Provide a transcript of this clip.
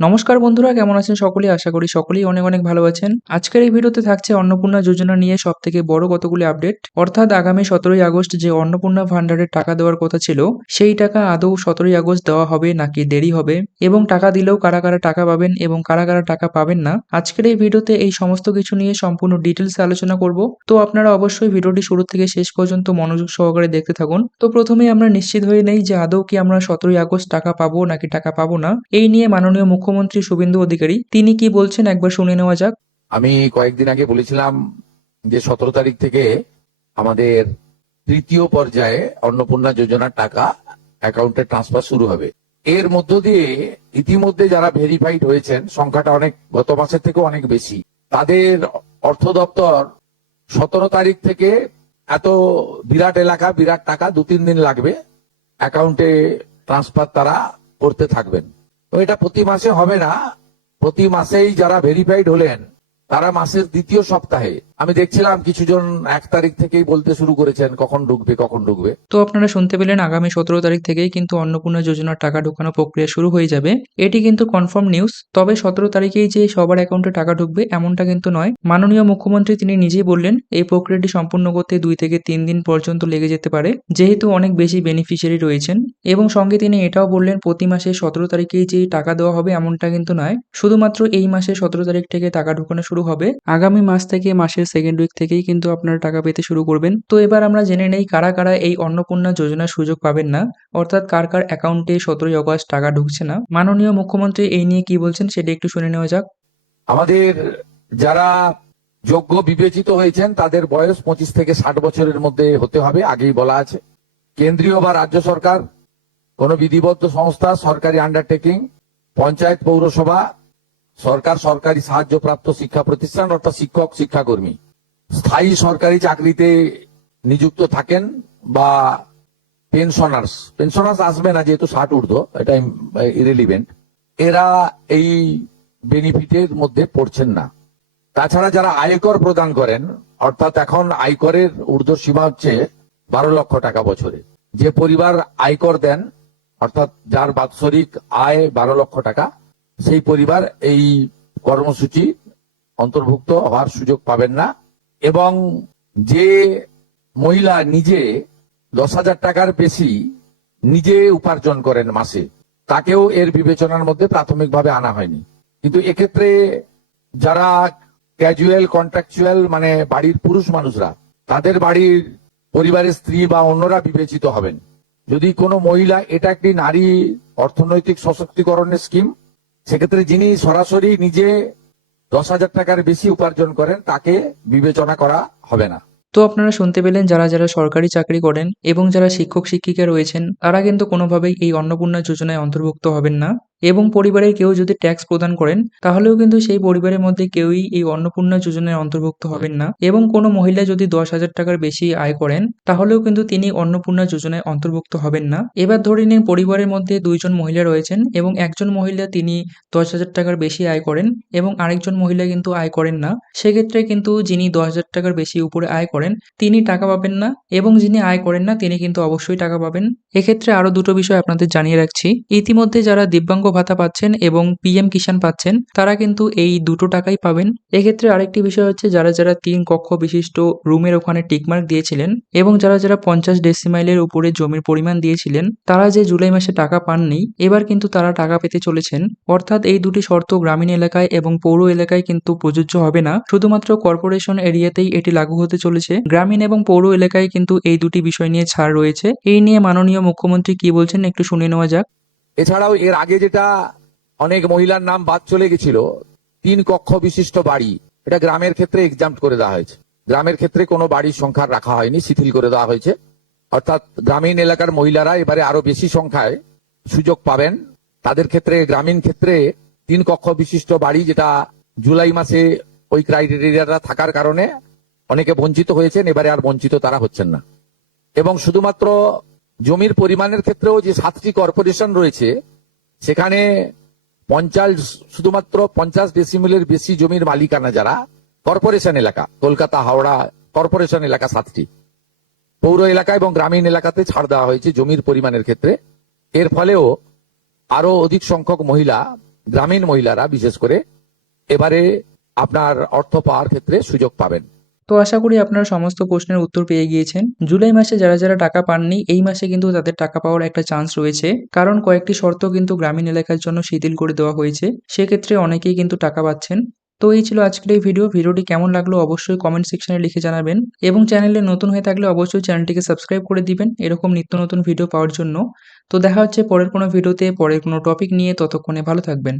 নমস্কার বন্ধুরা, কেমন আছেন সকলেই? আশা করি সকলেই অনেক অনেক ভালো আছেন। আজকের এই ভিডিওতে থাকছে অন্নপূর্ণা যোজনা নিয়ে সবথেকে বড় কতগুলি আপডেট। অর্থাৎ আগামী 17ই আগস্ট যে অন্নপূর্ণা ভান্ডারের টাকা দেওয়ার কথা ছিল, সেই টাকা আদৌ 17ই আগস্ট দেওয়া হবে নাকি দেরি হবে, এবং টাকা দিলেও কারা কারা টাকা পাবেন এবং কারা কারা টাকা পাবেন না। আজকের এই ভিডিওতে এই সমস্ত কিছু নিয়ে সম্পূর্ণ ডিটেলস আলোচনা করব। তো আপনারা অবশ্যই ভিডিওটি শুরু থেকে শেষ পর্যন্ত মনোযোগ সহকারে দেখতে থাকুন। তো প্রথমেই আমরা নিশ্চিত হয়ে নেই যে আদৌ কি আমরা 17ই আগস্ট টাকা পাবো নাকি টাকা পাবো না। এই নিয়ে মাননীয় মুখ্যমন্ত্রী শুভেন্দু অধিকারী তিনি কি বলছেন একবার শুনে নেওয়া যাক। আমি কয়েকদিন আগে বলেছিলাম যে 17 তারিখ থেকে আমাদের তৃতীয় পর্যায়ে অন্নপূর্ণা যোজনার টাকা অ্যাকাউন্টে ট্রান্সফার শুরু হবে। এর মধ্য দিয়ে ইতিমধ্যে যারা ভেরিফাইড হয়েছেন সংখ্যাটা অনেক গত মাসের থেকে অনেক বেশি। তাদের অর্থ দপ্তর 17 তারিখ থেকে এত বিরাট এলাকা বিরাট টাকা 2-3 দিন লাগবে অ্যাকাউন্টে ট্রান্সফার তারা করতে থাকবেন। তো এটা প্রতি মাসে হবে না, প্রতি মাসেই যারা ভেরিফাইড হলেন তারা মাসের দ্বিতীয় সপ্তাহে, আমি দেখছিলাম কিছুজন 1 তারিখ থেকেই বলতে শুরু করেছেন কখন ঢুকবে কখন ঢুকবে। তো আপনারা শুনতে পেলেন, আগামী 17 তারিখ থেকেই কিন্তু অন্নপূর্ণা যোজনার টাকা ঢোকানো প্রক্রিয়া শুরু হয়ে যাবে। এটি কিন্তু কনফার্ম নিউজ। তবে 17 তারিখেই যে সবার অ্যাকাউন্টে টাকা ঢুকবে এমনটা কিন্তু নয়। মাননীয় মুখ্যমন্ত্রী তিনি নিজেই বললেন এই প্রক্রিয়াটি সম্পূর্ণ করতে 2 থেকে 3 দিন পর্যন্ত লেগে যেতে পারে, যেহেতু অনেক বেশি বেনিফিশিয়ারি রয়েছেন। এবং সঙ্গে তিনি এটাও বললেন প্রতি মাসে 17 তারিখেই যে টাকা দেওয়া হবে এমনটা কিন্তু নয়, শুধুমাত্র এই মাসে 17 তারিখ থেকে টাকা ঢোকানো শুরু হবে। আগামী মাস থেকে মাসের সেকেন্ড উইক থেকেই কিন্তু আপনারা টাকা পেতে শুরু করবেন। তো এবার আমরা জেনে নেই কারা কারা এই অন্নপূর্ণা যোজনার সুযোগ পাবেন না, অর্থাৎ কার কার অ্যাকাউন্টে 17ই আগস্ট টাকা ঢুকছে না। মাননীয় মুখ্যমন্ত্রী এই নিয়ে কি বলছেন সেটা একটু শুনে নেওয়া যাক। আমাদের যারা যোগ্য বিবেচিত হয়েছেন তাদের বয়স 25 থেকে 60 বছরের মধ্যে হতে হবে, আগেই বলা আছে। কেন্দ্রীয় বা রাজ্য সরকার, কোন বিধিবদ্ধ সংস্থা, সরকারি আন্ডারটেকিং, পঞ্চায়েত, পৌরসভা, সরকার, সরকারি সাহায্যপ্রাপ্ত শিক্ষা প্রতিষ্ঠান অর্থাৎ শিক্ষক শিক্ষাকর্মী, স্থায়ী সরকারি চাকরিতে নিযুক্ত থাকেন, বা পেনশনার্স আসবে না যেহেতু 60 ঊর্ধ্ব, এটা ইরেলিভেন্ট, এরা এই বেনিফিটের মধ্যে পড়ছেন না। তাছাড়া যারা আয়কর প্রদান করেন, অর্থাৎ এখন আয়করের ঊর্ধ্ব সীমা হচ্ছে 12 লক্ষ টাকা বছরে। যে পরিবার আয়কর দেন, অর্থাৎ যার বাৎসরিক আয় 12 লক্ষ টাকা, সেই পরিবার এই কর্মসূচি অন্তর্ভুক্ত হওয়ার সুযোগ পাবেন না। এবং যে মহিলা নিজে 10,000 টাকার বেশি নিজে উপার্জন করেন মাসে, তাকেও এর বিবেচনার মধ্যে প্রাথমিকভাবে আনা হয়নি। কিন্তু এক্ষেত্রে যারা ক্যাজুয়াল কন্ট্রাকচুয়াল, মানে বাড়ির পুরুষ মানুষরা, তাদের বাড়ির পরিবারের স্ত্রী বা অন্যরা বিবেচিত হবেন। যদি কোনো মহিলা, এটা একটি নারী অর্থনৈতিক সশক্তিকরণের স্কিম, সেক্ষেত্রে যিনি সরাসরি নিজে 10,000 টাকার বেশি উপার্জন করেন তাকে বিবেচনা করা হবে না। তো আপনারা শুনতে পেলেন, যারা যারা সরকারি চাকরি করেন এবং যারা শিক্ষক শিক্ষিকা রয়েছেন তারা কিন্তু কোনোভাবেই এই অন্নপূর্ণা যোজনায় অন্তর্ভুক্ত হবেন না। এবং পরিবারের কেউ যদি ট্যাক্স প্রদান করেন তাহলেও কিন্তু সেই পরিবারের মধ্যে কেউই এই অন্নপূর্ণা যোজনায় অন্তর্ভুক্ত হবেন না। এবং কোনো মহিলা যদি 10,000 টাকার বেশি আয় করেন তাহলেও কিন্তু তিনি অন্নপূর্ণা যোজনায় অন্তর্ভুক্ত হবেন না। এবার ধরে নিন পরিবারের মধ্যে 2জন মহিলা রয়েছেন এবং একজন মহিলা তিনি 10,000 টাকার বেশি আয় করেন এবং আরেকজন মহিলা কিন্তু আয় করেন না। সেক্ষেত্রে কিন্তু যিনি 10,000 টাকার বেশি উপরে আয় করেন তিনি টাকা পাবেন না, এবং যিনি আয় করেন না তিনি কিন্তু অবশ্যই টাকা পাবেন। এক্ষেত্রে আরো দুটো বিষয় আপনাদের জানিয়ে রাখছি। ইতিমধ্যে যারা দিব্যাঙ্গ ভাতা পাচ্ছেন এবং পিএম কিষাণ পাচ্ছেন তারা কিন্তু এই দুটো টাকাই পাবেন। এক্ষেত্রে আরেকটি বিষয় হচ্ছে, যারা যারা 3 কক্ষ বিশিষ্ট রুমের ওখানে টিকমার্ক দিয়েছিলেন এবং যারা যারা 50 ডেসিমাইলের উপরে জমির পরিমাণ দিয়েছিলেন, তারা যে জুলাই মাসে টাকা পাননি, এবার কিন্তু তারা টাকা পেতে চলেছেন। অর্থাৎ এই দুটি শর্ত গ্রামীণ এলাকায় এবং পৌর এলাকায় কিন্তু প্রযোজ্য হবে না, শুধুমাত্র কর্পোরেশন এরিয়াতেই এটি লাগু হতে চলেছে। গ্রামীণ এবং পৌর এলাকায় কিন্তু এই দুটি বিষয় নিয়ে ছাড় রয়েছে। এই নিয়ে মাননীয় মুখ্যমন্ত্রী কি বলছেন একটু শুনে নেওয়া যাক। এছাড়াও এর আগে যেটা অনেক মহিলার নাম বাদ চলে গেছিল, 3 কক্ষ বিশিষ্ট বাড়ি, এটা গ্রামের ক্ষেত্রে এক্সাম্পট করে দেওয়া হয়েছে। গ্রামের ক্ষেত্রে কোনো বাড়ির সংখ্যা রাখা হয়নি, শিথিল করে দেওয়া হয়েছে। অর্থাৎ গ্রামীণ এলাকার মহিলারা এবারে আরো বেশি সংখ্যায় সুযোগ পাবেন। তাদের ক্ষেত্রে, গ্রামীণ ক্ষেত্রে 3 কক্ষ বিশিষ্ট বাড়ি, যেটা জুলাই মাসে ওই ক্রাইটেরিয়াটা থাকার কারণে অনেকে বঞ্চিত হয়েছেন, এবারে আর বঞ্চিত তারা হচ্ছেন না। এবং শুধুমাত্র জমির পরিমাণের ক্ষেত্রেও যে 7টি কর্পোরেশন রয়েছে, সেখানে শুধুমাত্র 50 ডেসিমেলের বেশি জমির মালিকানা যারা কর্পোরেশন এলাকা, কলকাতা, হাওড়া কর্পোরেশন এলাকা 7টি, পৌর এলাকা এবং গ্রামীণ এলাকাতে ছাড় দেওয়া হয়েছে জমির পরিমাণের ক্ষেত্রে। এর ফলেও আরো অধিক সংখ্যক মহিলা গ্রামীণ মহিলারা বিশেষ করে এবারে আপনার অর্থ পাওয়ার ক্ষেত্রে সুযোগ পাবেন। তো আশা করি আপনারা সমস্ত প্রশ্নের উত্তর পেয়ে গিয়েছেন। জুলাই মাসে যারা যারা টাকা পাননি এই মাসে কিন্তু তাদের টাকা পাওয়ার একটা চান্স রয়েছে, কারণ কয়েকটি শর্ত কিন্তু গ্রামীণ এলাকার জন্য শিথিল করে দেওয়া হয়েছে। সেক্ষেত্রে অনেকেই কিন্তু টাকা পাচ্ছেন। তো এই ছিল আজকের এই ভিডিওটি কেমন লাগলো অবশ্যই কমেন্ট সেকশনে লিখে জানাবেন, এবং চ্যানেলে নতুন হয়ে থাকলে অবশ্যই চ্যানেলটিকে সাবস্ক্রাইব করে দিবেন এরকম নিত্য নতুন ভিডিও পাওয়ার জন্য। তো দেখা হচ্ছে পরের কোনো ভিডিওতে পরের কোনো টপিক নিয়ে, ততক্ষণে ভালো থাকবেন।